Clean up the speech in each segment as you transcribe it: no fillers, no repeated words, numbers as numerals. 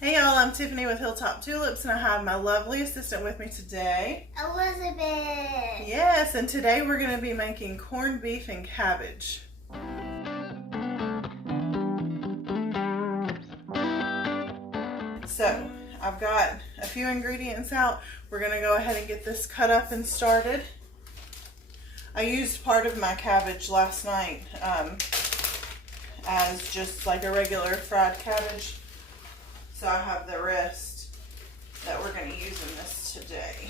Hey y'all, I'm Tiffany with Hilltop Tulips, and I have my lovely assistant with me today, Elizabeth. Yes, and today we're going to be making corned beef and cabbage. So, I've got a few ingredients out. We're going to go ahead and get this cut up and started. I used part of my cabbage last night as just like a regular fried cabbage. So I have the rest that we're going to use in this today.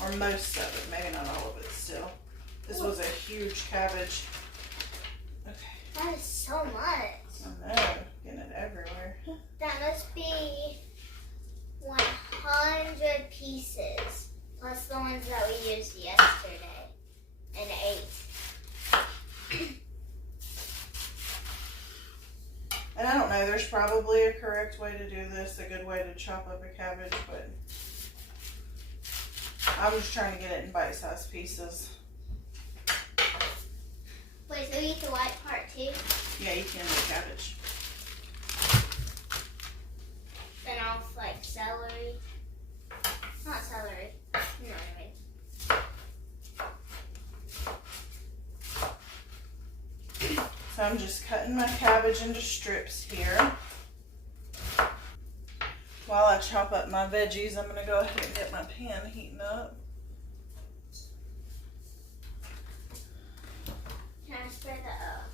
Or most of it, maybe not all of it still. This was a huge cabbage. Okay. That is so much. I know, getting it everywhere. That must be 100 pieces, plus the ones that we used yesterday and ate. And I don't know, there's probably a correct way to do this, a good way to chop up a cabbage, but I'm just trying to get it in bite-sized pieces. Wait, so we eat the white part too? Yeah, you can with cabbage. Then off like celery. Not celery. You know what I mean. So I'm just cutting my cabbage into strips here. While I chop up my veggies, I'm going to go ahead and get my pan heating up. Can I spray the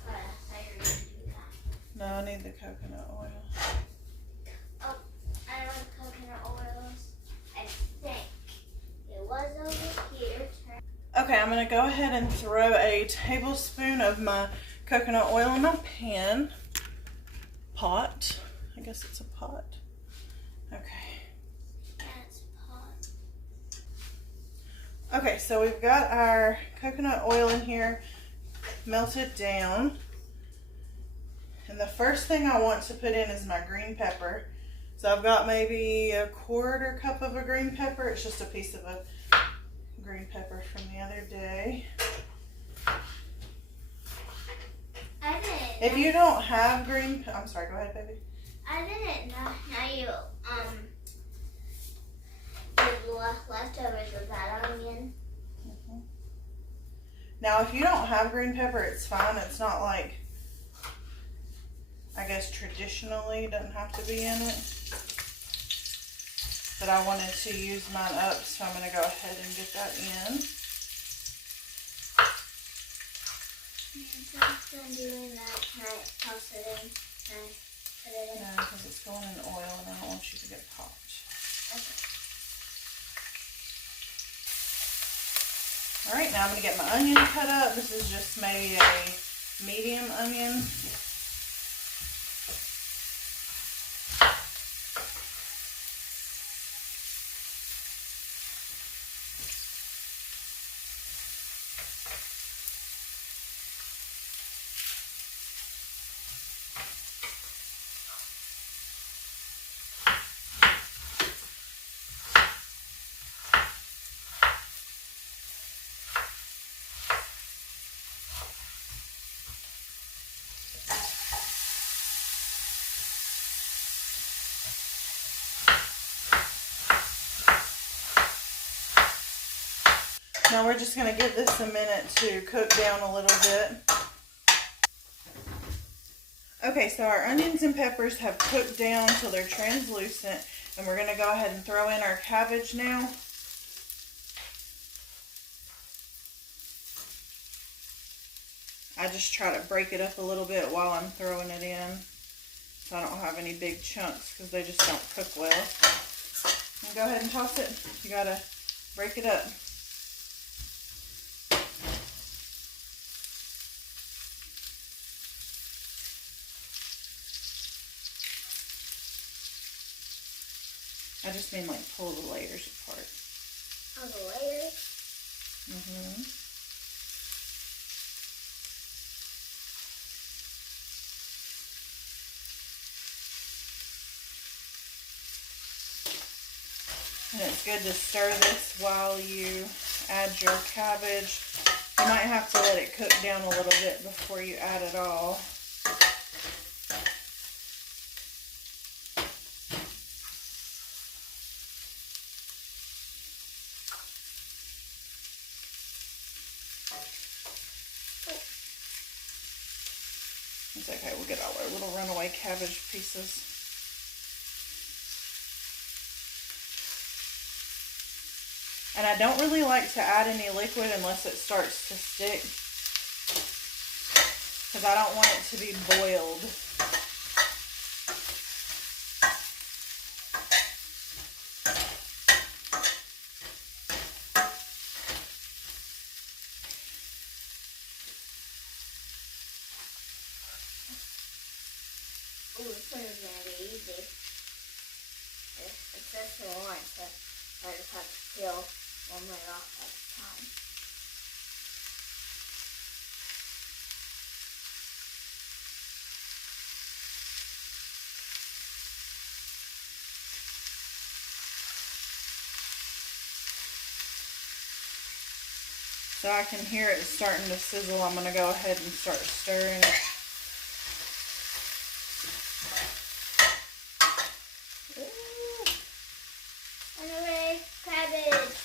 fire to do that? No, I need the coconut oil. Oh, I don't want coconut oils. I think it was over here. Okay, I'm going to go ahead and throw a tablespoon of my coconut oil in my pan. Pot. I guess it's a pot. Okay. That's pot. Okay, so we've got our coconut oil in here melted down. And the first thing I want to put in is my green pepper. So I've got maybe a quarter cup of a green pepper. It's just a piece of a green pepper from the other day. I didn't. If you don't have green, I'm sorry, go ahead, baby. I didn't know how you did leftovers with that onion. Now, if you don't have green pepper, it's fine. It's not like, I guess traditionally doesn't have to be in it. But I wanted to use mine up, so I'm going to go ahead and get that in. Since I'm doing that, can I toss it in? Can I put it in? No, because it's going in oil and I don't want you to get popped. Okay. Alright, now I'm going to get my onion cut up. This is just maybe a medium onion. Now we're just going to give this a minute to cook down a little bit. Okay, so our onions and peppers have cooked down till they're translucent, and we're going to go ahead and throw in our cabbage now. I just try to break it up a little bit while I'm throwing it in, so I don't have any big chunks because they just don't cook well. And go ahead and toss it. You got to break it up. I just mean like pull the layers apart. Oh, the layers? Mm-hmm. And it's good to stir this while you add your cabbage. You might have to let it cook down a little bit before you add it all. okay. We'll get all our little runaway cabbage pieces. And I don't really like to add any liquid unless it starts to stick, because I don't want it to be boiled. Ooh, this one is gonna be easy. It's this one, so I just have to peel one layer off at a time. So I can hear it starting to sizzle. I'm going to go ahead and start stirring it. Ooh. Anyway, cabbage.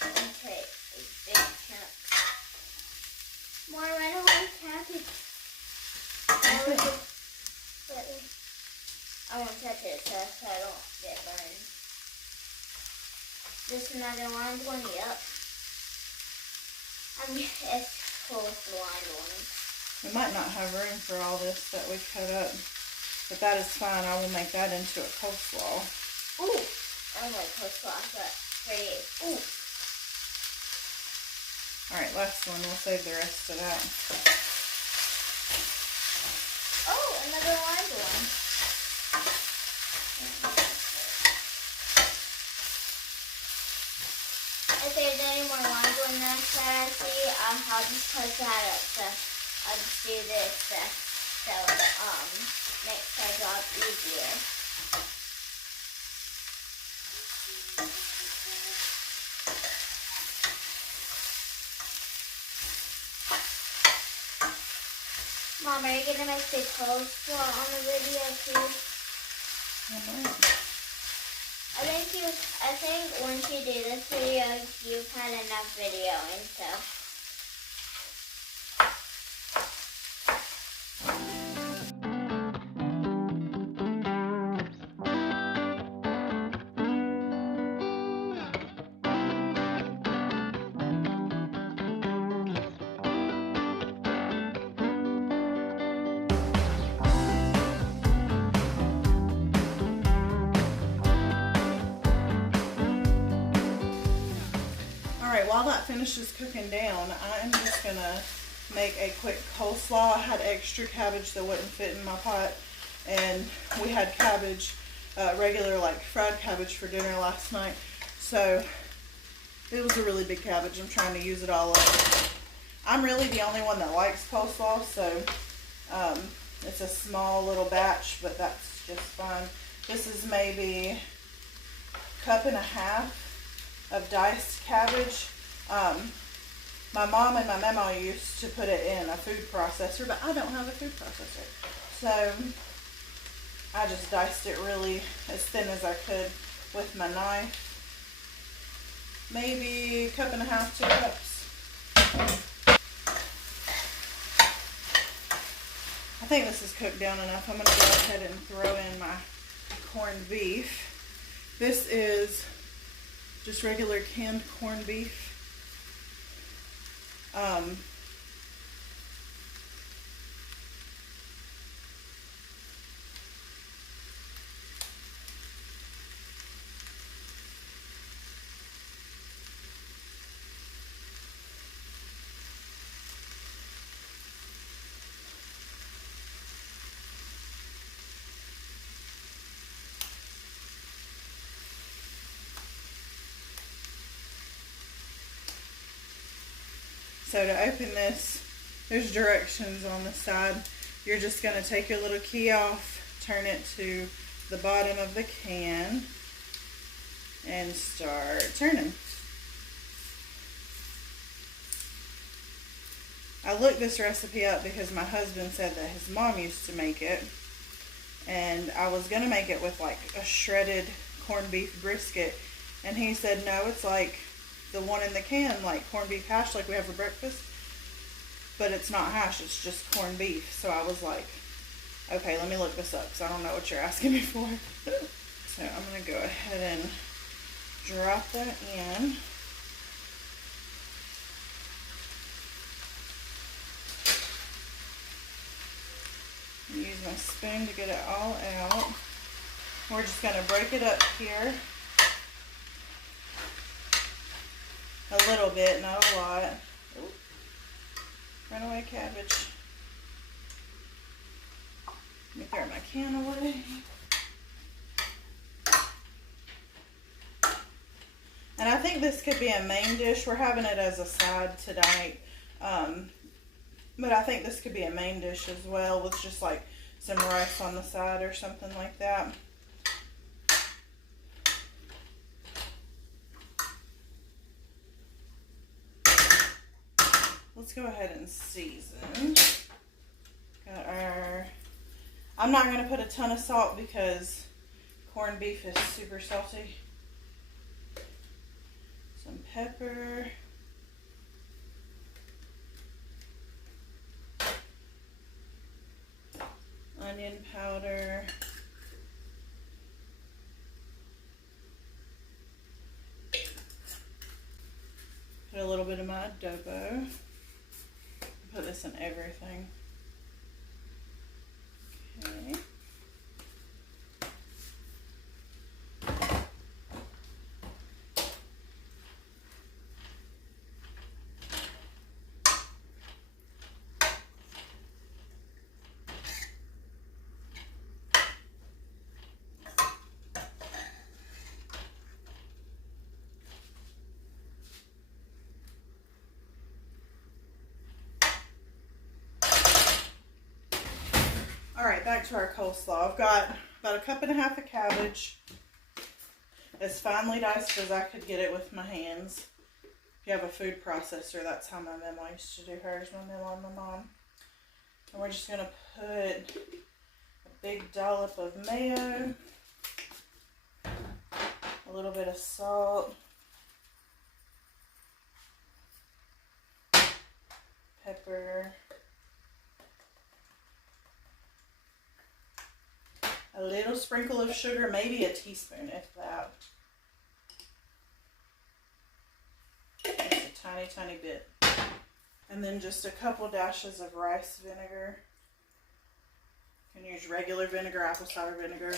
Okay, a big chunk. More runaway cabbage. I won't touch it so I don't get burned. Just another lined one, yep. I mean, it's cool with the lined one. We might not have room for all this that we cut up, but that is fine. I will make that into a coleslaw. Ooh, I like coleslaw, but pretty. Ooh. Alright, last one. We'll save the rest of that. Oh, another lined one. If there's any more lined one that I see, I'll just put that up. So I'll just do this so it makes our job easier. Mom, are you gonna make the coleslaw on the video too? I think once you do this video, you've had enough videoing, so. While that finishes cooking down, I'm just gonna make a quick coleslaw. I had extra cabbage that wouldn't fit in my pot, and we had cabbage, regular like fried cabbage for dinner last night, so it was a really big cabbage. I'm trying to use it all up. I'm really the only one that likes coleslaw, so it's a small little batch, but that's just fine. This is maybe a cup and a half of diced cabbage. My mom and my mama used to put it in a food processor, but I don't have a food processor. So I just diced it really as thin as I could with my knife. Maybe a cup and a half, 2 cups. I think this is cooked down enough. I'm going to go ahead and throw in my corned beef. This is just regular canned corned beef. So to open this, there's directions on the side. You're just going to take your little key off, turn it to the bottom of the can, and start turning. I looked this recipe up because my husband said that his mom used to make it, and I was going to make it with like a shredded corned beef brisket. And he said, no, it's like the one in the can, like corned beef hash like we have for breakfast. But it's not hash, it's just corned beef. So I was like, okay, let me look this up because I don't know what you're asking me for. So I'm going to go ahead and drop that in. Use my spoon to get it all out. We're just going to break it up here a little bit, not a lot. Ooh. Run away, cabbage. Let me throw my can away. And I think this could be a main dish. We're having it as a side tonight. But I think this could be a main dish as well with just like some rice on the side or something like that. Let's go ahead and season. Got our, I'm not going to put a ton of salt because corned beef is super salty. Some pepper. Onion powder. Put a little bit of my adobo. Put this in everything. Okay. Alright, back to our coleslaw. I've got about a cup and a half of cabbage, as finely diced as I could get it with my hands. If you have a food processor, that's how my mama used to do hers, my mama and my mom. And we're just going to put a big dollop of mayo, a little bit of salt, pepper, a little sprinkle of sugar, maybe a teaspoon if that. Just a tiny, tiny bit. And then just a couple dashes of rice vinegar. You can use regular vinegar, apple cider vinegar,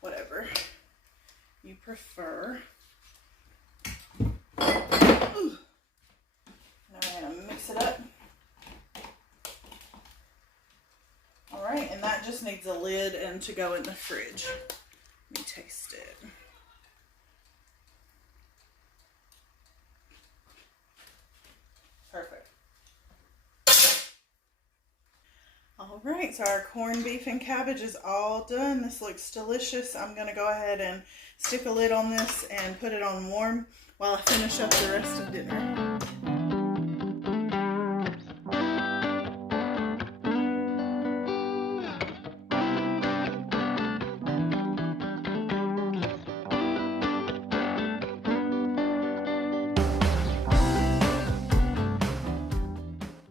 whatever you prefer. Ooh. Now we're going to mix it up. Alright, and that just needs a lid and to go in the fridge. Let me taste it. Perfect. Alright, so our corned beef and cabbage is all done. This looks delicious. I'm going to go ahead and stick a lid on this and put it on warm while I finish up the rest of dinner.